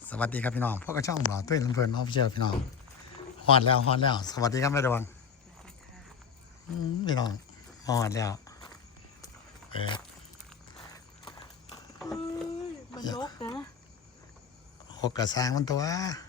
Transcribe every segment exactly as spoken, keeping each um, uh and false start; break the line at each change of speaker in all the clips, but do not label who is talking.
สวัสดีครับพี่น้องพ่อก็ช่องบ่อตุ้ยลำเพลินออฟฟิเชียลพี่น้องฮอดแล้วฮอดแล้วสวัสดีครับแม่ดวงอืมพี่น้องฮอดแล้วเปิด
มันลกนะ
หกกระซางมันตัว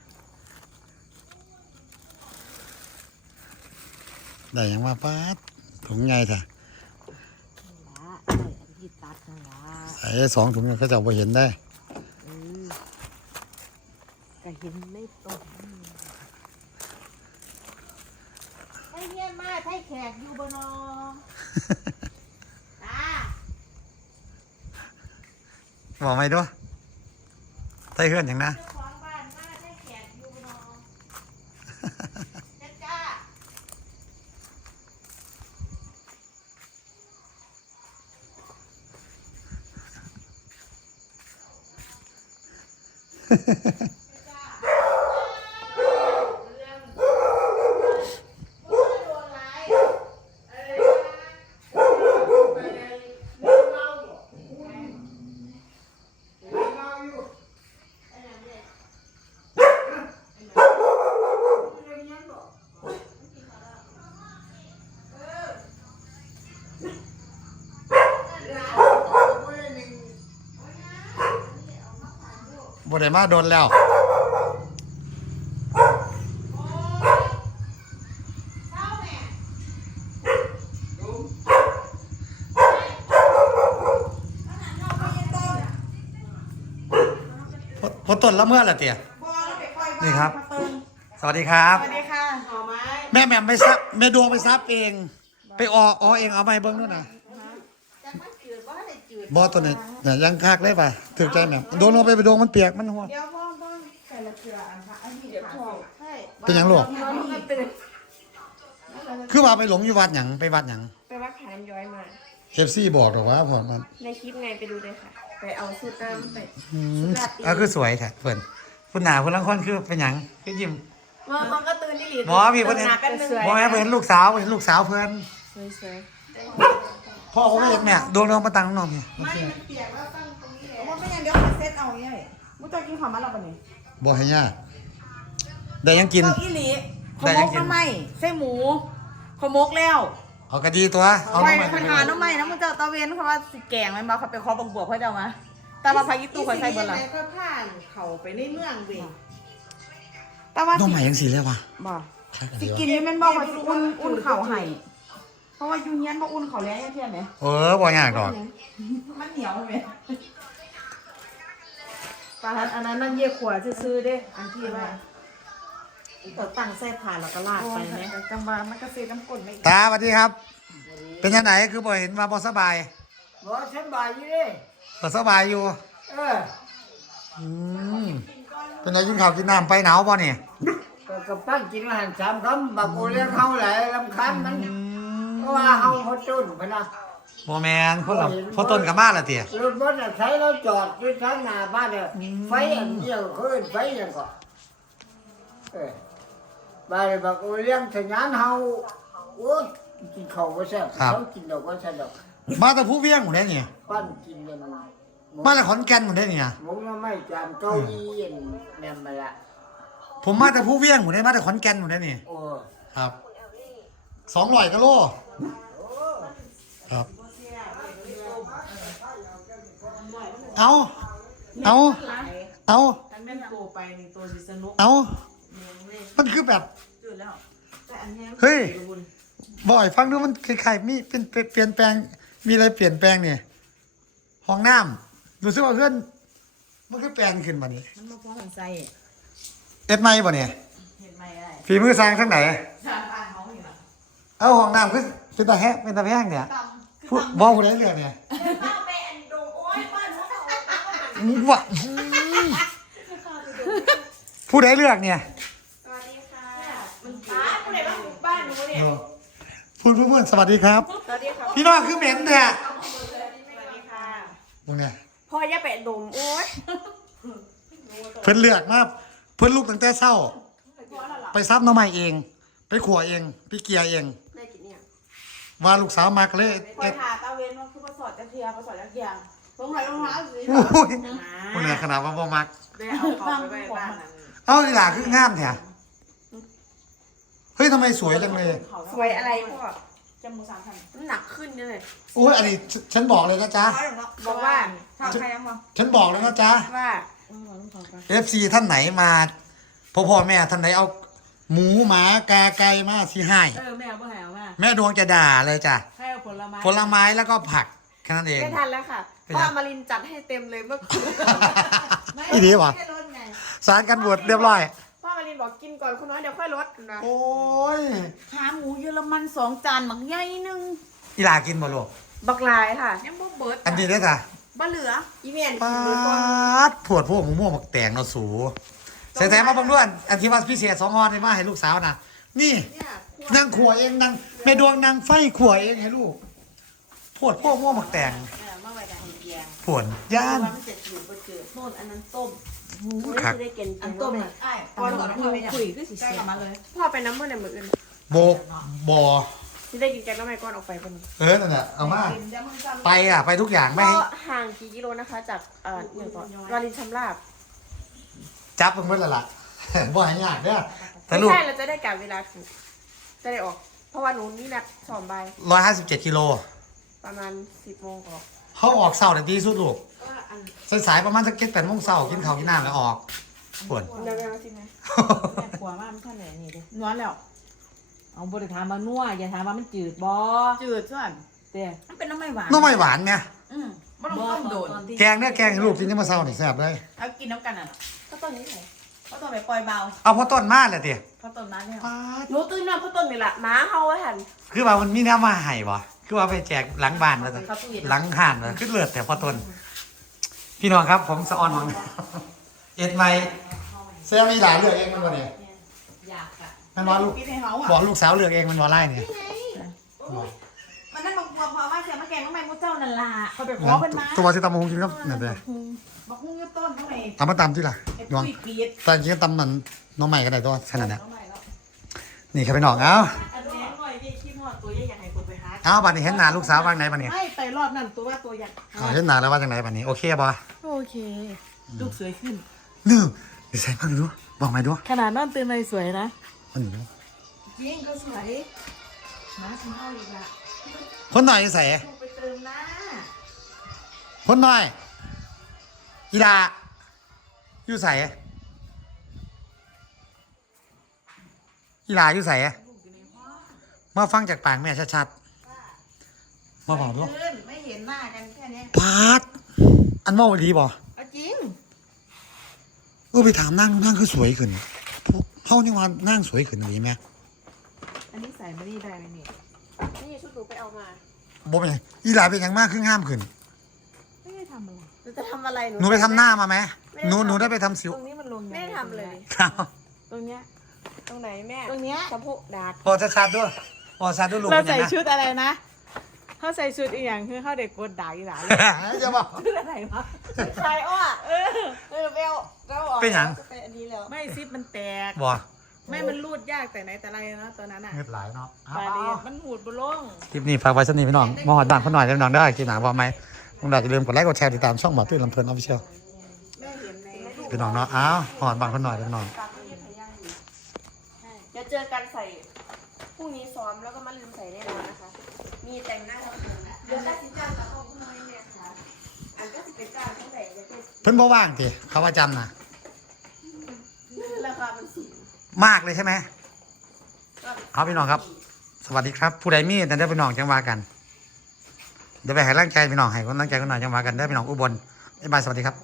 ได้ยังว่าป้าถุงไงเถอะ
ละไอ้ที่ตัดนั่นละ
ใส่สองถุงเขาจะไปเห็นได้
เออก็เห็นไม่ตรงไอ้เฮียนมาไทยแขกอยู่บนนอตา
บอกไม่ด้วยไต้เฮือนอย่างนะ
เจ้าของบ้านมาไทยแขกอยู่บนนอเจ้าจ้า
บ่ได้มาโดนแล้วพอต้นละเมื่อละเตี๋ยนี่ครับสวัสดีครับ
สวัสดีค่ะหน่อไม้
แม่แหม่มไปซับแม่ดวงไปซับเองไปออออเองเอาไปเบิ้งด้วยนะ
จะมาจืดว่าได้จืด
บอตัวนี้เนี่ยยังคากเลยป่ะถือใจแหม่มโดนลงไปไปดวงมันเปียกมันหัว
เดี๋ยวพ่อพ่อใส่ละเกลืออันค่ะอันนี้เดี๋ยวพ่อใช่
เป็นหยังลูก
น้องมันตื่น
คือว่าไปหลงอยู่วัดหยังไปวัดหยัง
ไปวัดขานย้อยมา
เอฟซีบอกหรอกว่าพอมัน
ในคลิปไงไปดูเลยค่ะ ไปเอาสูตรน้ำไป
อืมอ่ะคือสวยแท้เพิ่นคุณหนาคุณลังคนคือเป็นหยังคือยิ้ม
เมื่อมันก็ตื่นที่หลี
หมอพี่เพิ่น
หนักกันหนึ่ง
บอกแม่เพิ่นเห็นลูกสาวเห็นลูกสาวเพิ่น
สวย
พ่อเขาไม่เห็นแม่ดวงดวงมาตังน้องพี่
ไม่มันเปียกแล้วตั้งตรงนี้แหละ
ว่าไม่งั้นเดี๋ยวเขาเซตเอาอย่างเงี้ยมุ้งจะกินของมันเราปะเนี่ย
บอกให้ย่าได้ยังกิน
เอาอีหลีข
ได้
ม
ยัง
ก
กิน
น้ำไหมไส้หมูขมกแล้ว
เอากระดีตัวเอา
คอย
น้ำมัน
คอยหาน้ำไหมน้ำมันจะตะเวนเพราะว่าสิแกงมันมาเขาไปคอบางบวกเขาจะเอามาแต่ว่าพายิตู้คอยใส่เบนละ
อีสิ่งที่ไหนก็ผ่านเขาไปในเมืองเว้ย
แต่ว่า
น้องใหม่ยังสีเลยวะ
บ่
ใช่กัน
สิ
ดี
กิน
วะ
นี่มันบอกว่าอุ่นอุ่นเข่าให้เพราะว่ายูเฮียนบอกอุ่นเข่าแล้วยังเทียนไหม
เออบ่ยากดอก
มันเหนียวไหม
ปลาทันอันนั้นนั่นเยี่ยขวดซื้อๆเด้อันที่ว่าต่อตั้งใส่ผ่านแล้วก็ลาด
โอ้
ไป
ย
ไหม
จังหวะมันก็เสียน้ำกลนไม่
ตาสวัสดีครับ เป็นยังไงคือบ่เห็นมาบ่สบาย
บ่สบายอยู่เด้
บ่สบายอยู่
เออ
อืมเป็นไงกินข้าวกินน้ำไปหนาวป่ะเนี่ย
ก็กับปั้นกินอาหารสามคำบักกูเลี้ยงเขาหลายลำคันมันเพราะว่าเฮาเขาจุนไปนะ
โมแมนพวกเราพวกต้นกับมาละเตี๋ย
รถบดน่ะใช้เราจอดอยู่ทางหน้าบ้านเนี่ยไฟอันเดียวเขาเอิ้นไฟหยังก็เออบ้านบักกูเลี้ยงสัญญาณเฮาโอ้ยกินข้าวบ่แซ่บเขากินดอกบ่แซ่บดอก
มาแต่ผู้เวียงหมดได้เนี่ย
ปั้นกินมัน
มาแต่ขอนแก่นหมดได้เนี่ย
มุงน้ำไม่จานเก้าอี้อันแม่นมาละ
ผมมาแต่ผู้เวียงหมดได้มาแต่ขอนแก่นหมดได้เนี่ย
โอ้
ครับสองร้อยกิโลครับเอาเอาเอา
ท่านแม่นโตไปนี่โตสิสนุก
เอามันคือแบบ
จืดแล้วแต่อันนี้
เฮ้ยบ่อยฟังดูมันคล้ายๆมีเป็นเปลี่ยนแปลงมีอะไรเปลี่ยนแปลงเนี่ยห้องน้ำรู้สึกว่าเพื่อนมันคือแปลงขึ้นมานี่
มันมาพอหันใจ
เอ็ดไม่บ่เนี่ย
เห็นไหมได้
ฝีมือสร้างทั้งไหน
ชาบ้านเขาอยู่ละ
เอาห้องน้ำคือเป็นตาแฮะเป็นตาแห้งเนี่ยพูดบอกผู้ใดเรื่องเนี่ยว้าผู้ใดเลือกเนี่ย
สวัสดีค่ะมันป้าผู้ใดบ้านบ้านหนูเนี่ย
พูดเพื่อนๆสวัสดีครับ
สวัสดีค่ะ
พี่น้องคือเหม็นแท้
สวัสดีค่ะ
มึงเนี่ย
พ่ออย่าไปดมโอ๊ย
เพิ่นเลือกมาเพิ่นลูกตั้งแต่เช้า ไปซับหน้องใหม่เอง ไปขัวเองไปเกียเอง
ได้กินเนี่ย
ว่าลูกสาวมากเลย
คอยหาตะเวนว่าคือมาสอดจะเทียมาสอดจะเทีย
ลงไหลลงน้ำสิ
โอ้ยคนไหนขนาดว่าบ่มัก
ได้เอาเขาไปไว้บ้านนั้น
เอ้าอีหล่าคืองามแท้เฮ้ยทำไมสวยจังเลย
สวยอะไรพ่อ
จมูกสามพัน
น้ำหนักขึ้นเลย
โอ้ยอันนี้ฉฉันบอกเลยนะจ๊ะ
บอกว่า
ถ้าใครยังบอก
ฉันบอกเลยนะจ๊ะ
ว่า
เอฟซีท่านไหนมาพ่อพ่อแม่ท่านไหนเอาหมูหมากาไก่มาสิให้
เออแม่เอาไปหามา
แม่ดวงจะด่าเลยจ้ะ
ให้เอาผลไม้
ผลไม้แล้วก็ผักแค่นั้นเอง
ไม่ทันแล้วค่ะ
เป็น
พ่อ
ไง
มารินจัดให้เต็มเลยเมื่อคืน
อีดีวะ
แค่รถไง
สารกันบวชเรียบร้อย
พ่อมารินบอกกินก่อนคุณน้อยเดี๋ยวค่อยลดนะ
โอ้ย
ขาหมูเยอรมันสองจานหมักใหญ่หนึง
อีหลากินบ่ลูก
บักลายค่ะ
ยังบ่เบิด
อันนี้ได้อจ้ะ
บ่เหลือ
อีเมียน
ปา
กินเลยก่อน
ดผวดพวกหมูม่วงบักแตงเราะสูใส่แตงมาบังด้วยอันที่ว่าพิเศษสองฮอนได้มาให้ลูกสาวนะนี่
เนี่ย
นางขัวเองนางแม่ดวงนางไฟขัวเองให้ลูกผวดพวกม่วงบักแตง
เออมาไว้ได้ให้แกง
ผวดย่าน
มันจะจืดบ่จืดโน่นอันนั้นต้ม
ครับ
จะได้กิน
อันต้มน่ะอ้ายก่อนก่อนคุยคุยคือสิเสียมาเลย
พ่อไปน้ำเมื่อไหร่มืออื่น
โบกบอ
ที่ได้กินแกงน้ำไม้ก้อนออกไปคนนี้
เออนั่นแหละเอามาไปอ่ะ ไปทุกอย่างไม่
ก็
ให้
ห่างกี่กิโลนะคะ จากเอ่อหนึ่งก่อนวารินชำราบ
จับมันเมื่อไหร่ล่ะ บ่ให้ยากเด้อแต่
ไม่
ลูก
ใช่เราจะได้กลับเวลาถูกจะได้ออก เพราะว่าหนูนี่นัดสอบใบาย
ร้อยห้าสิบเจ็ดกิโล
ประมาณสิบโมงออก
เขาออกเสาร์แต่ดีสุดลูก
ก็อัน
สายๆประมาณสักเจ็ดแปดโมงเช้ากินข้าวกินน้ำแล้วออกปวด
เดี๋ยวเดี๋ยวจริงไหม
แม่กลัวมากมันท่านไหนนี่ดินวลแล้ว เอาบริถามมานัวอย่าถามว่ามันจืดบ่
จืดส่วน
เต้มันเป็นน้ำไม่หวาน
น้องไม่หวานเนี่ย
อืมบ่ต้องต้มโดน
แกงเนี่ยแกงให้ลูกกินที่มาเช้านี่แซ่บเลย
เอากินน้ำกันอ่ะ
ก็ต้นนี้ไง
เพราะต้นไปปล่อยเบา
เอาพอต้นมาเลยเตี๋ย
เพราะต้นมาแล้ว
ป๊าด
หนูตื่นนอนเพราะต้นนี่แหละหมาเห่าไว้หัน
คือว่ามันมีน้ำมาให้บ่คือว่าไปแจกหลังบ้านมาจ้ะ
เขาตู้เย็น
หลังห่านมาขึ้นเลือดแต่พอต้น พี่น้องครับผมสะออนมังเอ็ดไม่แซมมีหลานเลือกเองมันบ่เนี่ย
อยากอ่ะ
มันว่าลูก
กินให้เขาอ่ะ
บอกลูกสาวเลือกเองมันว่าไล่เนี่ย
มันนั่นบอกกลัวเพราะว่าเสียมาแกงน้ำไม่มุ้เจ้านั่นล่ะเขาไปขอเป็นมา
ตัวสิตำมะฮงกินครับนั่นเด้
บอกหุ้งยต้นทำไม
ตำมาตำที่ล่ะ
ไอ้
น้อง
ปุ้ยปีด
แต่จริงๆตำมันน้องใหม่ก็ได้ตัวขนาดเนี้ยนี่ครับพี่น้องเอ้า
อันนี้หน่อยที่ขี้มอดตัวใหญ่อยากให้คนไปหา
เอ้าบัดนี้เห็นหน้าลูกสาวว่างไหนบัดนี้
ไม่ไปรอบนั้นตัวว่าตัวใหญ่
เอาเห็นหน้าแล้วว่าจังไหนบัดนี้โอเคบ่
โอเคลูกสวยขึ้น
นึ่งดีใส่มาดูบอกไหมดู
ขนาดนอนตื่นเลยสวยนะ
มันนี่ดู
จริงก็สวยมาชิมข้าวอีกละ
คนหน่อยใส่
ลูกไปเติมหน้า
คนหน่อยอีดาอยู่ใส่อีดาอยู่ใส่มาฟังจากปากแม่ชัดๆมาบอกดู
ขึ้นไม่เห็นหน้ากันแค่นี้
พาดอันเมาดีบ่
เอาจริง
เออไปถามนั่งนั่งคือสวยขึ้นพวกเขานี่ว่านั่งสวยขึ้นดีไหม
อันนี้ใส่ไม่ได้ได้ไหมนี่
นี่ชุดหนูไปเอามา
บ่เป็นไงอีหลาเป็นหยังมากขึ้นงามขึ้น
ไม่ได้ทำอะไร
หนูจะทำอะไร
หนูไปทำหน้ามาไหมหนูหนูได้ไปทำสิว
ตรงนี้มันลงยังง
ไม่ได้ทำเลย
ครับ
ตรงเนี้ย
ตรงไหนแม่
ตรงเนี้ย
สะโพกดาด
พอจะชัดด้วยพอชัดด้วยลูก
เรา
เป็น
ใส่
ยังไง
ชุดอะไรนะเขาใส่ชุดอีกอย่างคือเขาเด็กกดด่าอีหลาเลย
จะบอก
ชุดอะไรวะ
ใครอ้อเออเออไปเอาเราออก
เป็นหยัง
จะไปอันนี้แล้ว
ไม่ซิปมันแตก
บ่
ไม่มันรูดยากแต่ไหนแต่ไรนะตอนนั้นอ่ะ
เงือดไหลเนาะ
ปลาเดดมันหูดบุลง
คลิปนี้ฝากไว้สนิทพี่น้องมาหอดบ้านเขาหน่อยพี่น้องได้คลิปหนาพอไหมมึงอยากจะลืมกดไลค์กดแชร์ติดตามช่องหมอตุ้ยลำเพลินออฟฟิเชียล
แม่เห็นใน
พี่น้องเนาะอ้าวหอดบ้านเขาหน่อยพี่น้อง
เดี๋ยวเจอกันใส่พรุ่งนี้ซ้อมแล้วก็มาลืมใส่แน่นอนนะคะ มีแต่งหน้าทำผมเดี๋ยวได้สิจ้างกับพ่อคุณน้อยเนี่ยค่ะอันก็สิเป็นจ้างเท่าไหร่จะเป็น
เพิ่นบ่ว่างทีเขาว่าจำนะ
ราคามันสูง
มากเลยใช่ไหมเอาพี่น้องครับ สวัสดีครับ ผู้ใดมีแต่ได้พี่น้องจังว่ากันเดี๋ยวไปให้ร่างใจพี่น้องให้คนร่างใจคนหน่อยจังว่ากันได้พี่น้องอุบลบ๊ายบายสวัสดีครับ